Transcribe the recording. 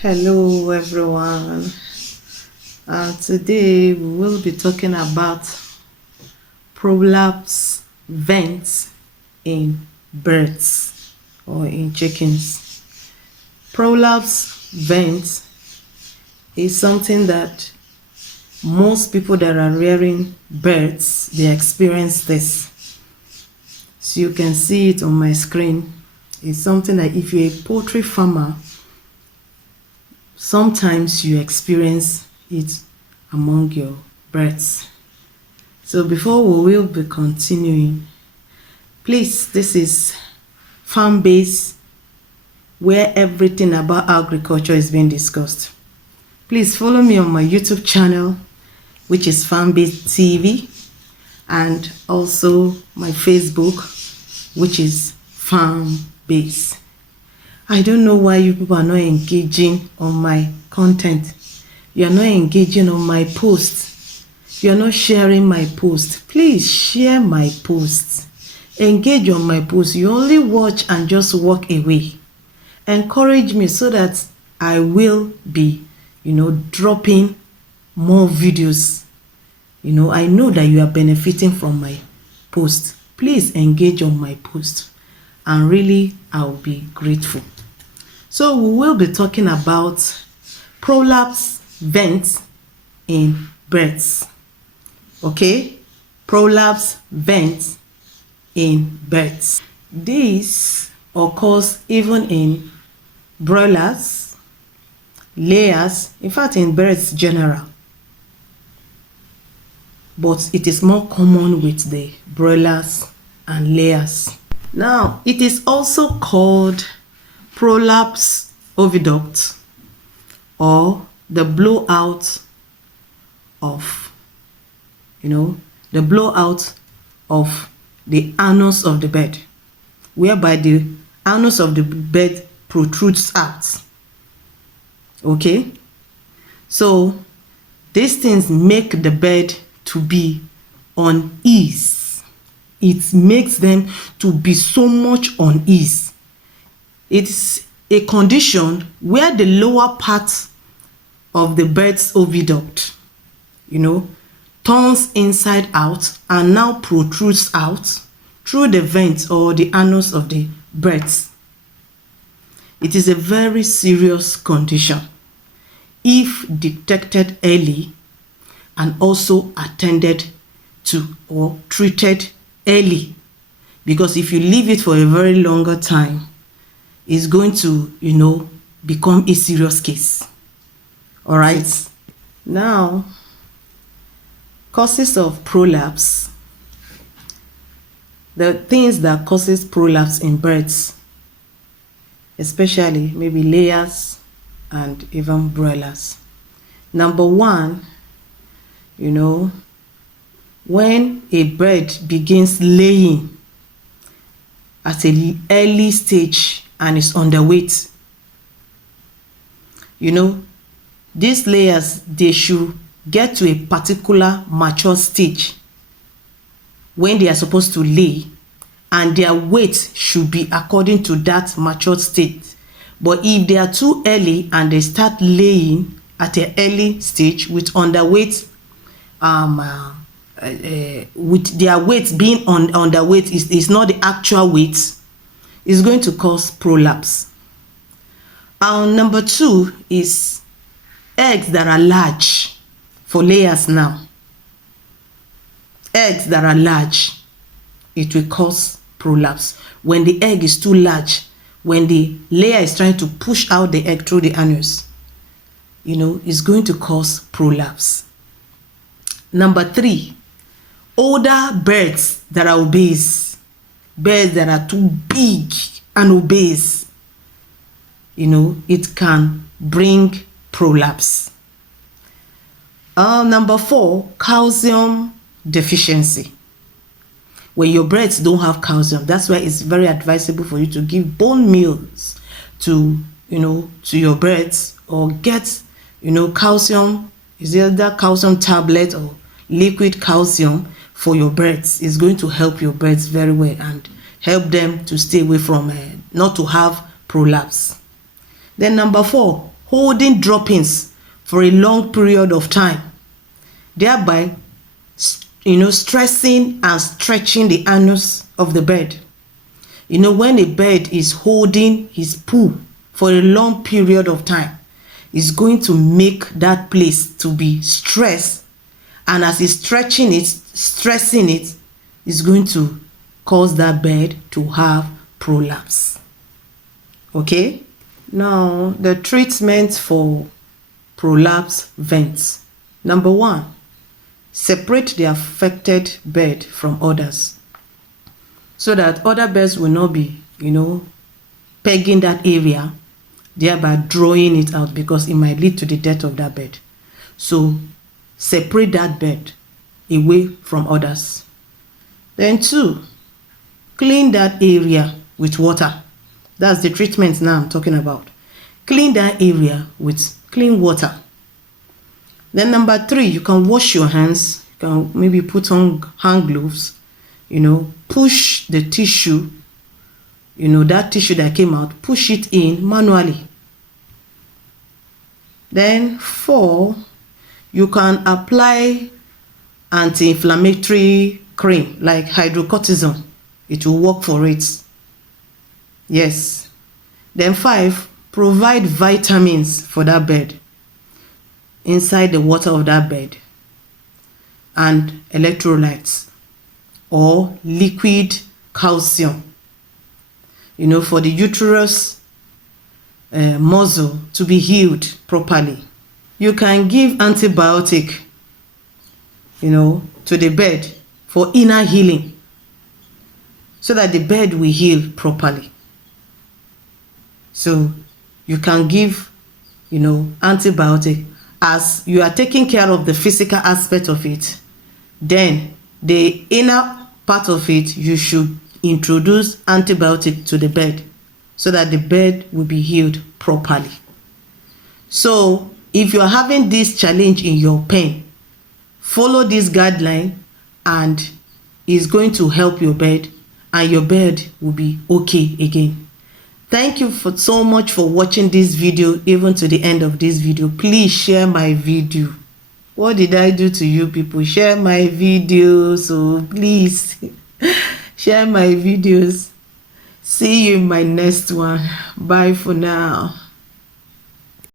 Hello everyone. Today we will be talking about prolapse vents in birds or in chickens. Prolapse vents is something that most people that are rearing birds, they experience this. So you can see it on my screen. It's something that if you're a poultry farmer, sometimes you experience it among your birds. So before we will be continuing, please, this is farm base where everything about agriculture is being discussed. Please follow me on my YouTube channel, which is Farm Base TV, and also my Facebook, which is Farm Base. I don't know why you people are not engaging on my content. You are not engaging on my posts. You are not sharing my posts. Please share my posts. Engage on my posts. You only watch and just walk away. Encourage me so that I will be, dropping more videos. I know that you are benefiting from my post. Please engage on my post. And really, I'll be grateful. So we will be talking about prolapse vents in birds. Okay? Prolapse vents in birds. This occurs even in broilers, layers, in fact in birds general. But it is more common with the broilers and layers. Now, it is also called prolapse oviduct or the blowout of, the blowout of the anus of the bird, whereby the anus of the bird protrudes out. Okay? So, these things make the bird to be on ease. It makes them to be so much on ease. It's a condition where the lower part of the bird's oviduct, turns inside out and now protrudes out through the vent or the anus of the birds. It is a very serious condition if detected early and also attended to or treated early, because if you leave it for a very longer time, it's going to, become a serious case. All right. Now, causes of prolapse. The things that causes prolapse in birds, especially maybe layers and even broilers. Number one, when a bird begins laying at an early stage and is underweight, these layers, they should get to a particular mature stage when they are supposed to lay, and their weight should be according to that matured state. But if they are too early and they start laying at an early stage with underweight, with their weight being underweight is not the actual weight, is going to cause prolapse. Number two is eggs that are large for layers now. Eggs that are large, it will cause prolapse. When the egg is too large, when the layer is trying to push out the egg through the anus, it's going to cause prolapse. Number three, older birds that are obese, birds that are too big and obese, it can bring prolapse. Number four, calcium deficiency. When your birds don't have calcium, that's why it's very advisable for you to give bone meals to your birds, or get calcium. Is either calcium tablet or liquid calcium for your birds. Is going to help your birds very well and help them to stay away from not to have prolapse. Then number four, holding droppings for a long period of time, thereby stressing and stretching the anus of the bird. When a bird is holding his poo for a long period of time, it's going to make that place to be stressed, and as he's stretching it, stressing it, is going to cause that bird to have prolapse. Okay, now the treatment for prolapse vents. Number 1, separate the affected bird from others, so that other birds will not be pegging that area, thereby drawing it out, because it might lead to the death of that bird. So separate that bird away from others. Then 2, clean that area with water. That's the treatment now I'm talking about. Clean that area with clean water. Then number 3, you can wash your hands. You can maybe put on hand gloves, push the tissue, that tissue that came out, push it in manually. Then 4, you can apply anti-inflammatory cream like hydrocortisone. It will work for it. Yes. Then 5, provide vitamins for that bird inside the water of that bird, and electrolytes or liquid calcium, for the uterus muscle to be healed properly. You can give antibiotic, to the bird for inner healing, so that the bird will heal properly. So you can give, antibiotic as you are taking care of the physical aspect of it. Then the inner part of it, you should introduce antibiotic to the bird, so that the bird will be healed properly. So if you are having this challenge in your pen, follow this guideline, and it's going to help your bird, and your bird will be okay again. Thank you so much for watching this video even to the end of this video. Please share my video. What did I do to you people? Share my videos, so please share my videos. See you in my next one. Bye for now.